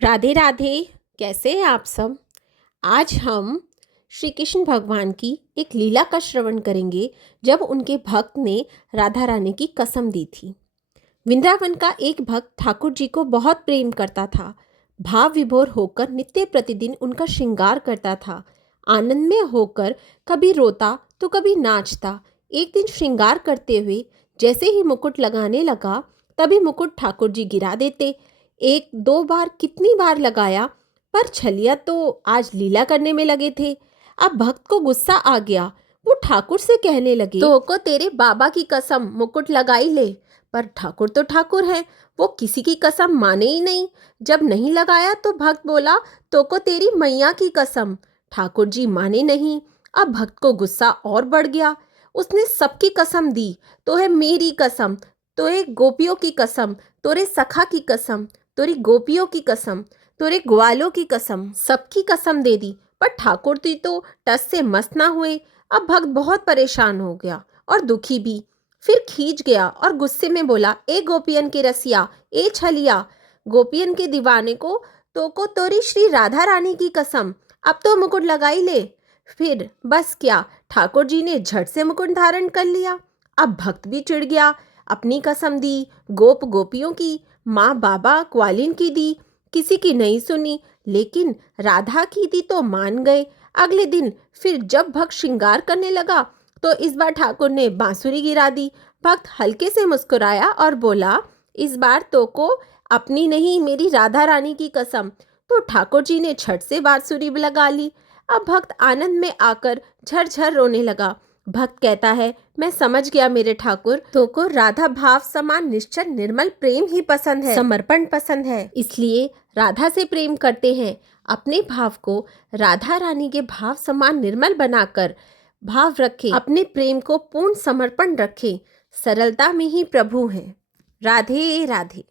राधे राधे। कैसे हैं आप सब। आज हम श्री कृष्ण भगवान की एक लीला का श्रवण करेंगे जब उनके भक्त ने राधा रानी की कसम दी थी। वृंदावन का एक भक्त ठाकुर जी को बहुत प्रेम करता था। भाव विभोर होकर नित्य प्रतिदिन उनका श्रृंगार करता था। आनंद में होकर कभी रोता तो कभी नाचता। एक दिन श्रृंगार करते हुए जैसे ही मुकुट लगाने लगा तभी मुकुट ठाकुर जी गिरा देते। एक दो बार कितनी बार लगाया, पर छलिया तो आज लीला करने में लगे थे। अब भक्त को गुस्सा आ गया। वो ठाकुर से कहने लगे, तो को तेरे बाबा की कसम मुकुट लगाई ले। पर ठाकुर तो ठाकुर है, वो किसी की कसम माने ही नहीं। जब नहीं लगाया तो भक्त बोला, तो को तेरी मैया की कसम। ठाकुर जी माने नहीं। अब भक्त को गुस्सा और बढ़ गया। उसने सबकी कसम दी, तो है मेरी कसम, तो है गोपियों की कसम, तोरे सखा की कसम, तोरी गोपियों की कसम, तोरे ग्वालों की कसम, सबकी कसम दे दी। पर ठाकुर जी तो टस से मस्त ना हुए। अब भक्त बहुत परेशान हो गया और दुखी भी। फिर खींच गया और गुस्से में बोला, ए गोपियन के रसिया, ए छलिया, गोपियन के दीवाने को तोरी श्री राधा रानी की कसम, अब तो मुकुट लगाई ले। फिर बस क्या, ठाकुर जी ने झट से मुकुट धारण कर लिया। अब भक्त भी चिढ़ गया। अपनी कसम दी, गोपियों की, माँ बाबा ग्वालिन की दी, किसी की नहीं सुनी, लेकिन राधा की दी तो मान गए। अगले दिन फिर जब भक्त श्रृंगार करने लगा तो इस बार ठाकुर ने बांसुरी गिरा दी। भक्त हल्के से मुस्कुराया और बोला, इस बार तो को अपनी नहीं, मेरी राधा रानी की कसम। तो ठाकुर जी ने छट से बांसुरी लगा ली। अब भक्त आनंद में आकर झरझर रोने लगा। भक्त कहता है, मैं समझ गया मेरे ठाकुर, तो को राधा भाव समान निश्चल निर्मल प्रेम ही पसंद है, समर्पण पसंद है, इसलिए राधा से प्रेम करते हैं। अपने भाव को राधा रानी के भाव समान निर्मल बनाकर भाव रखें, अपने प्रेम को पूर्ण समर्पण रखें। सरलता में ही प्रभु हैं। राधे राधे।